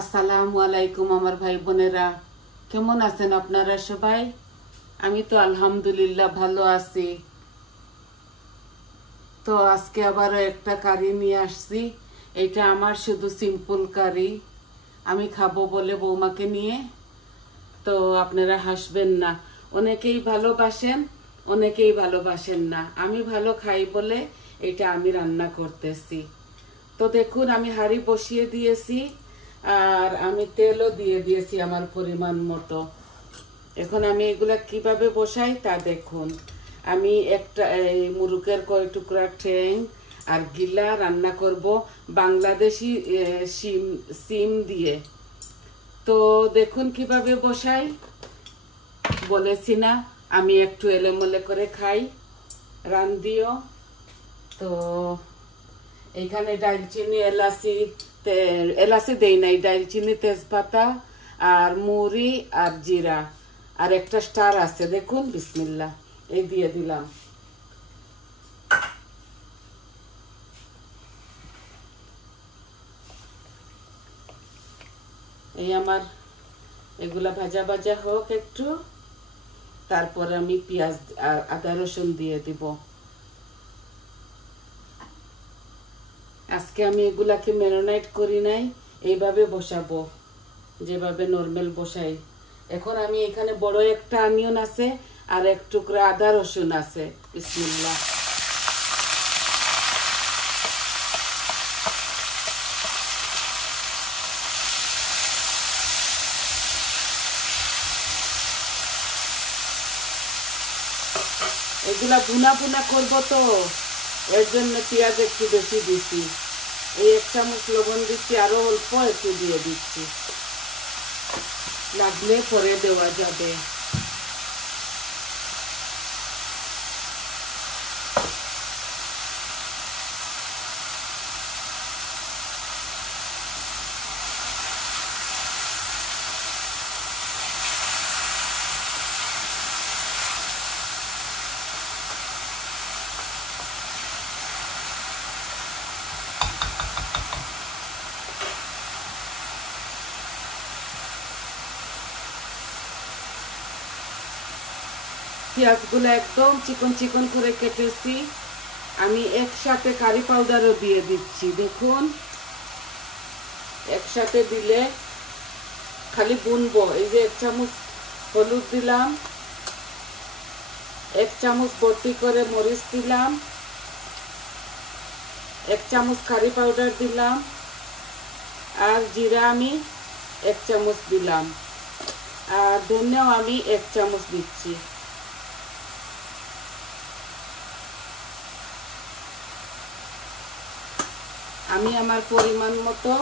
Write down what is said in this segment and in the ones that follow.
আসসালামু আলাইকুম আমার ভাই বোনেরা, কেমন আছেন আপনারা সবাই? আমি তো আলহামদুলিল্লাহ ভালো আছি। তো আজকে আবারও একটা কারি নিয়ে আসছি। এটা আমার শুধু সিম্পল কারি, আমি খাবো বলে বৌমাকে নিয়ে। তো আপনারা হাসবেন না, অনেকেই ভালোবাসেন অনেকেই ভালোবাসেন না। আমি ভালো খাই বলে এটা আমি রান্না করতেছি। তো দেখুন, আমি হাঁড়ি বসিয়ে দিয়েছি আর আমি তেলও দিয়ে দিয়েছি আমার পরিমাণ মতো। এখন আমি এগুলা কিভাবে বসাই তা দেখুন। আমি একটা এই মুরুকের কয় টুকরা ঠ্যাং আর গিলা রান্না করব বাংলাদেশি সিম দিয়ে। তো দেখুন কিভাবে বসাই। বলেছি না আমি একটু এলোমেলো করে খাই, রান্দিও। তো এইখানে ডালচিনি এলাচি দেই নাই, ডালচিনি তেজপাতা আর মুড়ি আর জিরা আর একটা স্টার আছে, দেখুন বিসমিল্লাহ এই দিয়ে দিলাম। এই আমার এগুলা ভাজা ভাজা হোক একটু, তারপরে আমি পেঁয়াজ আদা রসুন দিয়ে দিব। আজকে আমি এগুলাকে ম্যারিনেট করি নাই, এইভাবে বসাবো যেভাবে নর্মাল বসাই। এখন আমি এখানে বড় একটা অনিয়ন আছে আর এক টুকরা আদা রসুন আছে, বিসমিল্লাহ। এগুলা ভুনা ভুনা করবো, তো এর জন্য পেঁয়াজ একটু বেশি দিচ্ছি। এই 1 চামচ লবণ দিচ্ছি, আরো অল্প একটু দিয়ে দিচ্ছি, লাগলে পরে দেওয়া যাবে। পেঁয়াজগুলো একদম চিকন চিকন করে কেটেছি। আমি একসাথে কারি পাউডারও দিয়ে দিচ্ছি, দেখুন। একসাথে দিলে খালি বুনবো। এই যে 1 চামচ হলুদ দিলাম, 1 চামচ ভর্তি করে মরিচ দিলাম, 1 চামচ কারি পাউডার দিলাম, আর জিরা আমি 1 চামচ দিলাম, আর ধনিয়াও আমি 1 চামচ দিচ্ছি। আমি আমার পরিমাণ মতো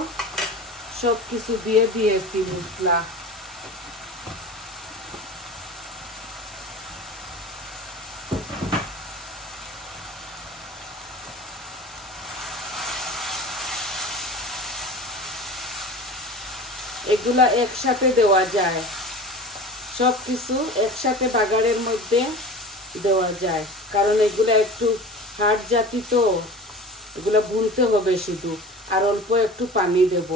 সব কিছু দিয়ে দিয়েছি মশলা। এগুলা একসাথে দেওয়া যায়, সব কিছু একসাথে বাগারের মধ্যে দেওয়া যায়, কারণ এগুলা একটু হার্ড জাতি, তো এগুলা ভুনতে হবে শুধু। আর অল্প একটু পানি দেব।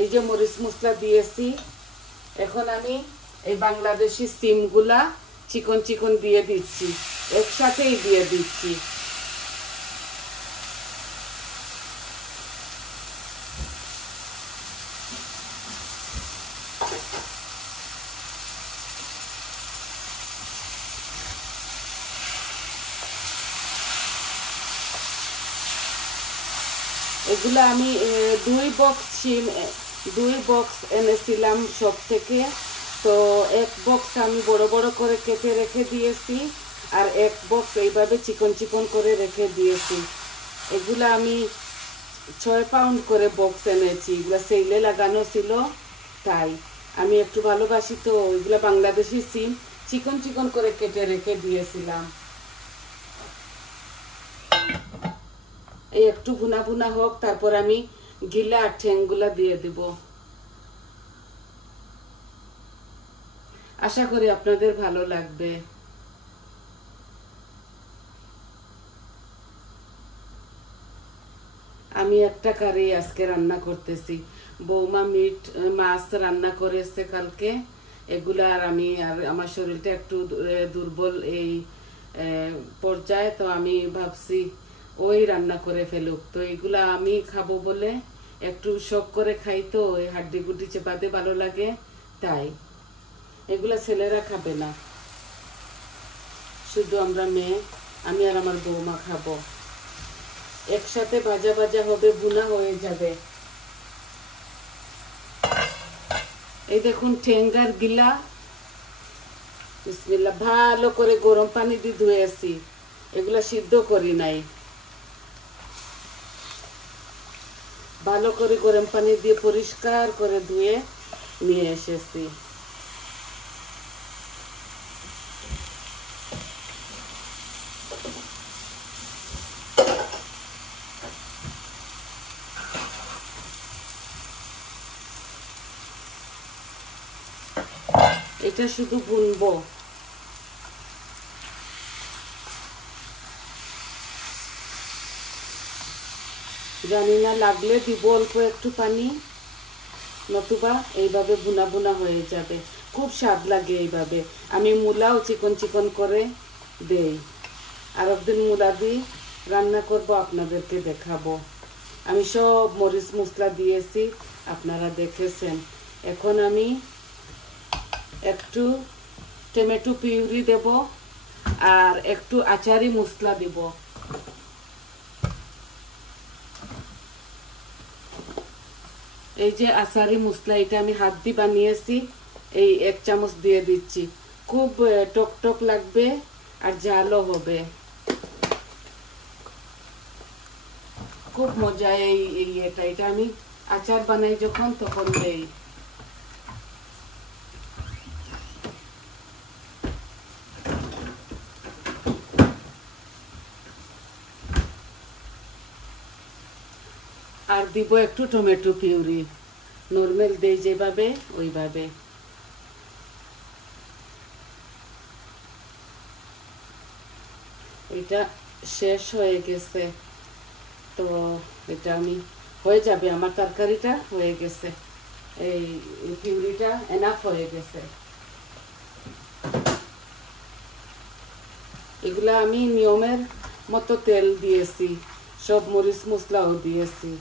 এই যে মরিচ মশলা দিয়েছি। এখন আমি এই বাংলাদেশি সিমগুলা চিকন চিকন দিয়ে দিচ্ছি, একসাথেই দিয়ে দিচ্ছি। এগুলো আমি 2 বক্স এনেছিলাম সব থেকে। তো 1 বক্স আমি বড় বড় করে কেটে রেখে দিয়েছি, আর 1 বক্স এইভাবে চিকন চিকন করে রেখে দিয়েছি। এগুলো আমি 6 পাউন্ড করে বক্স এনেছি, এগুলো সেলে লাগানো ছিল, তাই আমি একটু ভালোবাসি, তো এগুলো বাংলাদেশি সিম চিকন চিকন করে কেটে রেখে দিয়েছিলাম। এই একটু ভুনা ভুনা হোক, তারপর আমি গিলা আর ঠ্যাংগুলা দিয়ে দিব। আশা করি আপনাদের ভালো লাগবে। আমি একটা কারি আজকে রান্না করতেছি। বৌমা মাছ রান্না করেছে কালকে, এগুলা আর আমার শরীরটা একটু দুর্বল এই পর্যায়ে, তো আমি ভাবছি ওই রান্না করে ফেলুক। তো এগুলা আমি খাবো বলে একটু শখ করে খাই, তো ওই হাড্ডি গুড্ডি চেপাতে ভালো লাগে, তাই এগুলা ছেলেরা খাবে না, শুধু আমরা মেয়ে, আমি আর আমার বৌমা খাবো। একসাথে ভাজা ভাজা হবে, বুনা হয়ে যাবে। এই দেখুন ঠেঙ্গার গিলা, বিসমিল্লাহ, ভালো করে গরম পানি দিয়ে ধুয়েছি, এগুলা সিদ্ধ করি নাই, ভালো করে গরম পানি দিয়ে পরিষ্কার করে ধুয়ে নিয়ে এসেছি। এটা শুধু বুনবো, জানি না লাগলে দিব অল্প একটু পানি, নতুবা এইভাবে বুনা বুনা হয়ে যাবে, খুব স্বাদ লাগে এইভাবে। আমি মূলাও চিকন চিকন করে দেই, আর একদিন মূলা দিয়ে রান্না করব, আপনাদেরকে দেখাবো। আমি সব মরিচ মশলা দিয়েছি, আপনারা দেখেছেন। এখন আমি একটু টমেটো পিউরি দেব আর একটু আচারি মশলা দিব। এই যে আচারি মশলা, এটা আমি হাত দিয়ে বানিয়েছি, এই 1 চামচ দিয়ে দিচ্ছি। খুব টক টক লাগবে আর ঝালও হবে, খুব মজা। এটা আমি আচার বানাই যখন, তখন দেই। আর দিব একটু টমেটো পিউরি, নরমাল দেই যেভাবে ওইভাবে। এটা শেষ হয়ে গেছে, তো এটা আমি হয়ে যাবে, আমার তরকারিটা হয়ে গেছে, এই পিউরিটা এনাফ হয়ে গেছে। এগুলা আমি নিয়মের মতো তেল দিয়েছি, সব মরিচ মশলাও দিয়েছি।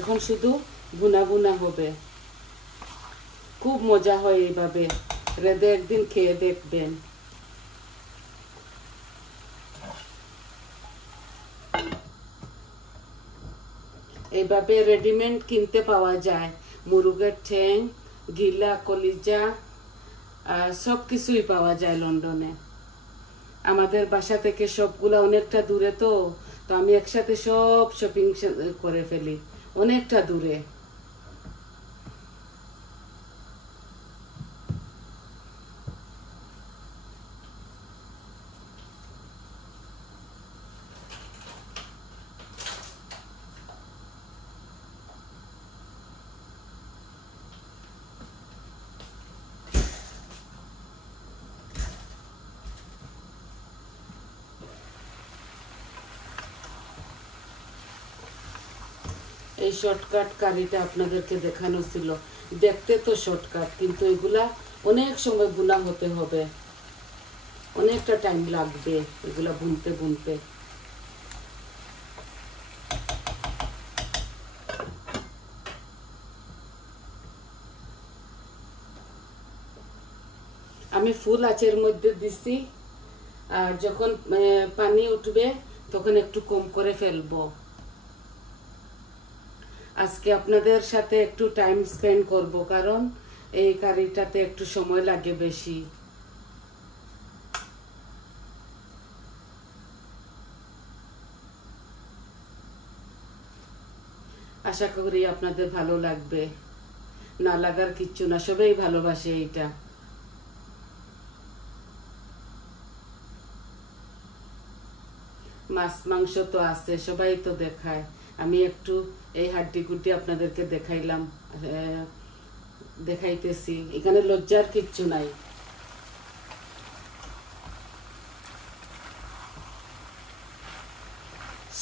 এখন শুধু বুনা বুনা হবে, খুব মজা হয় এইভাবে, রেঁধে একদিন খেয়ে দেখবেন। এইভাবে রেডিমেড কিনতে পাওয়া যায়, মুরগের ঠ্যাং, গিলা, কলিজা, সব কিছুই পাওয়া যায় লন্ডনে। আমাদের বাসা থেকে সবগুলা অনেকটা দূরে, তো আমি একসাথে সব শপিং করে ফেলি, অনেকটা দূরে। এই শর্টকাট কারিটা আপনাদেরকে দেখানো ছিল, দেখতে তো শর্টকাট, কিন্তু এগুলা অনেক সময় বুনা হতে হবে, অনেকটা টাইম লাগবে এগুলা বুনতে বুনতে। আমি ফুল আঁচের মধ্যে দিছি, আর যখন পানি উঠবে তখন একটু কম করে ফেলবো। আজকে আপনাদের সাথে একটু টাইম স্পেন্ড করব, কারণ এই কারিটাতে একটু সময় লাগে বেশি। আশা করি আপনাদের ভালো লাগবে, না লাগার কিচ্ছু না, সবাই ভালোবাসে এইটা। মাছ মাংস তো আছে, সবাই তো দেখায়, আমি একটু এই হাড্ডি গুড্ডি আপনাদেরকে দেখাইলাম, দেখাইতেছি, এখানে লজ্জার কিচ্ছু নাই।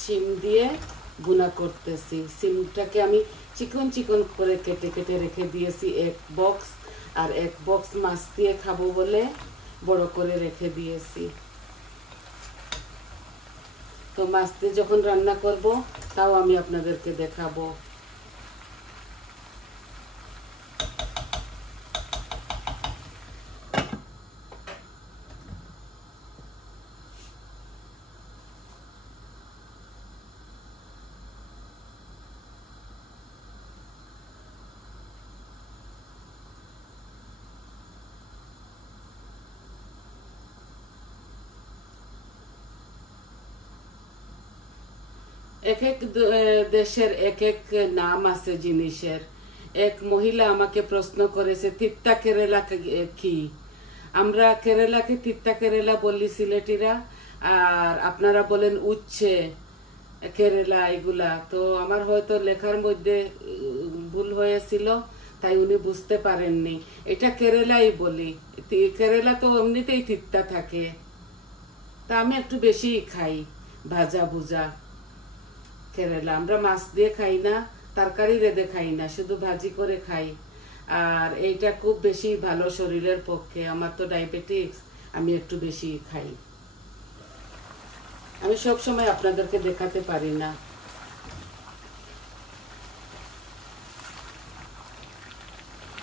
শিম দিয়ে ভুনা করতেছি। শিমটাকে আমি চিকন চিকন করে কেটে কেটে রেখে দিয়েছি এক বক্স, আর এক বক্স মাছ দিয়ে খাবো বলে বড় করে রেখে দিয়েছি। তো মাছ দিয়ে যখন রান্না করব তাও আমি আপনাদেরকে দেখাবো। এক এক দেশের এক এক নাম আছে জিনিসের। এক মহিলা আমাকে প্রশ্ন করেছে তিত্তা কেরালা কি। আমরা কেরালাকে তিত্তা কেরালা বলি সিলেটিরা, আর আপনারা বলেন উচ্ছে কেরালা এগুলা। তো আমার হয়তো লেখার মধ্যে ভুল হয়েছিল, তাই উনি বুঝতে পারেননি। এটা কেরালাই বলি। কেরালা তো এমনিতেই তিত্তা থাকে, তা আমি একটু বেশি খাই ভাজা ভুজা কেরালা। আমরা মাছ দিয়ে খাই না, তরকারি রেঁধে খাই না, শুধু ভাজি করে খাই। আর এইটা খুব বেশি ভালো শরীরের পক্ষে। আমার তো ডায়াবেটিস, আমি একটু বেশি খাই। আমি সব সময় আপনাদেরকে দেখাতে পারি না।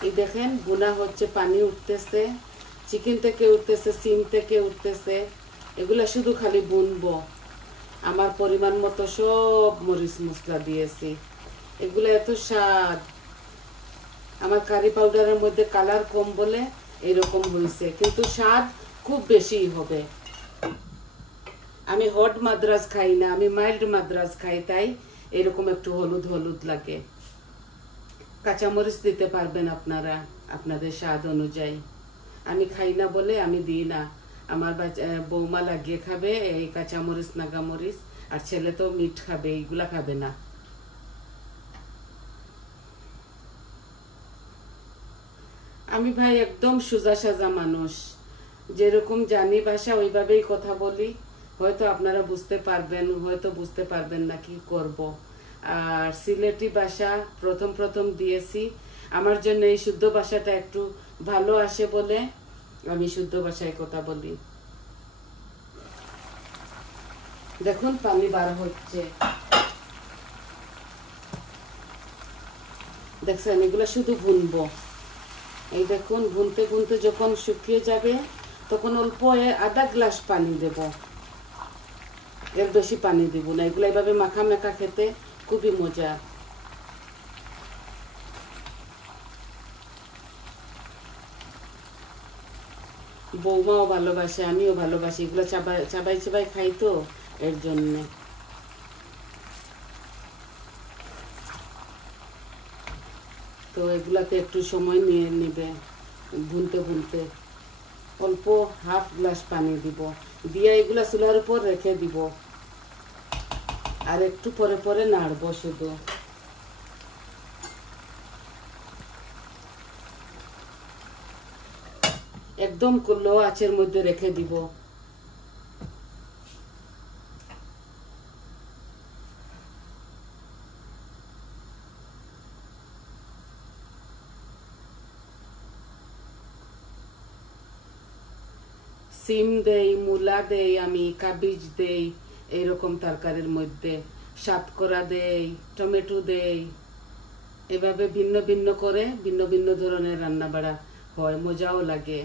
এই দেখেন বুনা হচ্ছে, পানি উঠতেছে, চিকেন থেকে উঠতেছে, সিম থেকে উঠতেছে। এগুলা শুধু খালি বুনবো। আমার পরিমাণ মতো সব মরিচ মশলা দিয়েছি। এগুলো এত স্বাদ। আমার কারি পাউডারের মধ্যে কালার কম বলে এরকম হয়েছে, কিন্তু স্বাদ খুব বেশি হবে। আমি হট মাদ্রাজ খাই না, আমি মাইল্ড মাদ্রাজ খাই, তাই এরকম একটু হলুদ হলুদ লাগে। কাঁচামরিচ দিতে পারবেন আপনারা আপনাদের স্বাদ অনুযায়ী। আমি খাই না বলে আমি দিই না। আমার বৌমা লাগিয়ে খাবে এই কাঁচামরিচ নাগামরিচ, আর ছেলে তো মিট খাবে, এইগুলা খাবে না। আমি ভাই একদম সোজা সাজা মানুষ, যেরকম জানি ভাষা ওইভাবেই কথা বলি। হয়তো আপনারা বুঝতে পারবেন, হয়তো বুঝতে পারবেন না, কি করব। আর সিলেটি ভাষা প্রথম প্রথম দিয়েছি, আমার জন্য এই শুদ্ধ ভাষাটা একটু ভালো আসে বলে আমি শুদ্ধ ভাষায় কথা বলি। দেখুন পানি বার হচ্ছে, দেখছেন? এগুলো শুধু ভুনবো। এই দেখুন ভুনতে ভুনতে যখন শুকিয়ে যাবে তখন অল্প আধা গ্লাস পানি দেব, এর বেশি পানি দিব না। এগুলো এইভাবে মাখা মাখা খেতে খুবই মজা। বৌমাও ভালোবাসে, আমিও ভালোবাসি। এগুলো চাবাই চাবাই চাবাই খাই, তো এর জন্যে। তো এগুলাতে একটু সময় নিয়ে নেবে ভুনতে ভুনতে। অল্প হাফ গ্লাস পানি দিব, দিয়ে এগুলা চুলার উপর রেখে দিব, আর একটু পরে পরে নাড়বো শুধু। একদম লো আঁচের মধ্যে রেখে দিব। সিম দেই, মূলা দেই, আমি কাবিজ দেই এইরকম তরকারির মধ্যে, সাতকরা দেই, টমেটো দেই। এভাবে ভিন্ন ভিন্ন করে ভিন্ন ভিন্ন ধরনের রান্না বাড়া হয়, মজাও লাগে।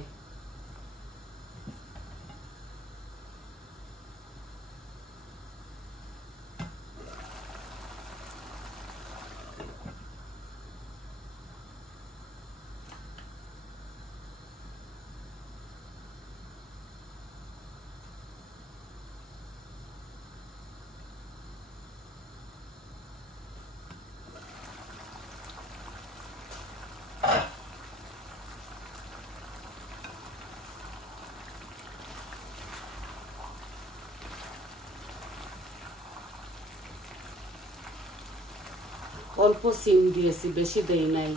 অল্প সিম দিয়েছি, বেশি দেই নাই।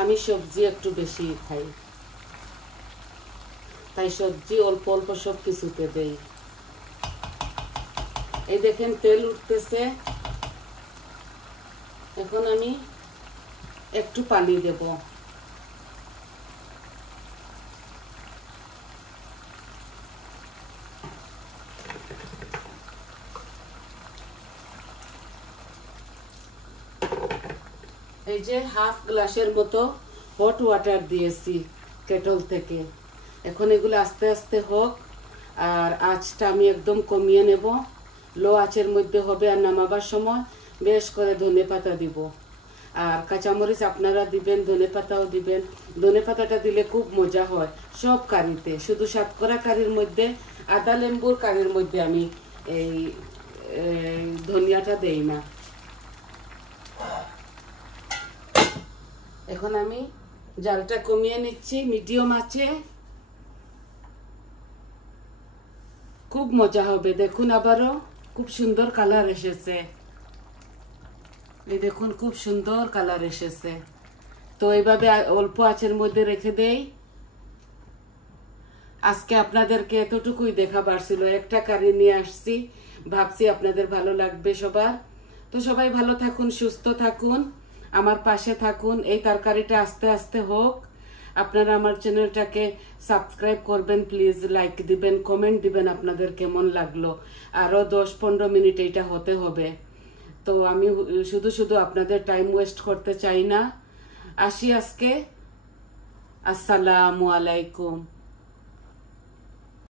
আমি সবজি একটু বেশি খাই। তাই সবজি অল্প অল্প সব কিছুতে দেই। এই দেখেন তেল উঠতেছে, এখন আমি একটু পানি দেব। এই যে হাফ গ্লাসের মতো হট ওয়াটার দিয়েছি কেটল থেকে। এখন এগুলো আস্তে আস্তে হোক, আর আঁচটা আমি একদম কমিয়ে নেব, লো আঁচের মধ্যে হবে। আর নামাবার সময় বেশ করে ধনেপাতা দিব, আর কাঁচামরিচ আপনারা দিবেন, ধনেপাতাও দিবেন। ধনেপাতাটা দিলে খুব মজা হয় সব কারিতে, শুধু সাতকরা কারির মধ্যে, আদা লেম্বুর কারির মধ্যে আমি এই ধনিয়াটা দেই না। এখন আমি জালটা কমিয়ে নিচ্ছি মিডিয়াম আঁচে। খুব মজা হবে, দেখুন আবারও খুব সুন্দর কালার এসেছে। এই দেখুন খুব সুন্দর কালার এসেছে। তো এইভাবে অল্প আঁচের মধ্যে রেখে দেই। আজকে আপনাদেরকে এতটুকুই দেখাবার ছিল, একটা কারি নিয়ে আসছি, ভাবছি আপনাদের ভালো লাগবে সবার। তো সবাই ভালো থাকুন, সুস্থ থাকুন, আমার পাশে থাকুন। এই তরকারিটা আস্তে আস্তে হোক। আপনারা আমার চ্যানেলটাকে সাবস্ক্রাইব করবেন প্লিজ, লাইক দিবেন, কমেন্ট দিবেন আপনাদের কেমন লাগলো। আরও 10-15 মিনিট এইটা হতে হবে। তো আমি শুধু শুধু আপনাদের টাইম ওয়েস্ট করতে চাই না। আসি আজকে। আসসালামু আলাইকুম।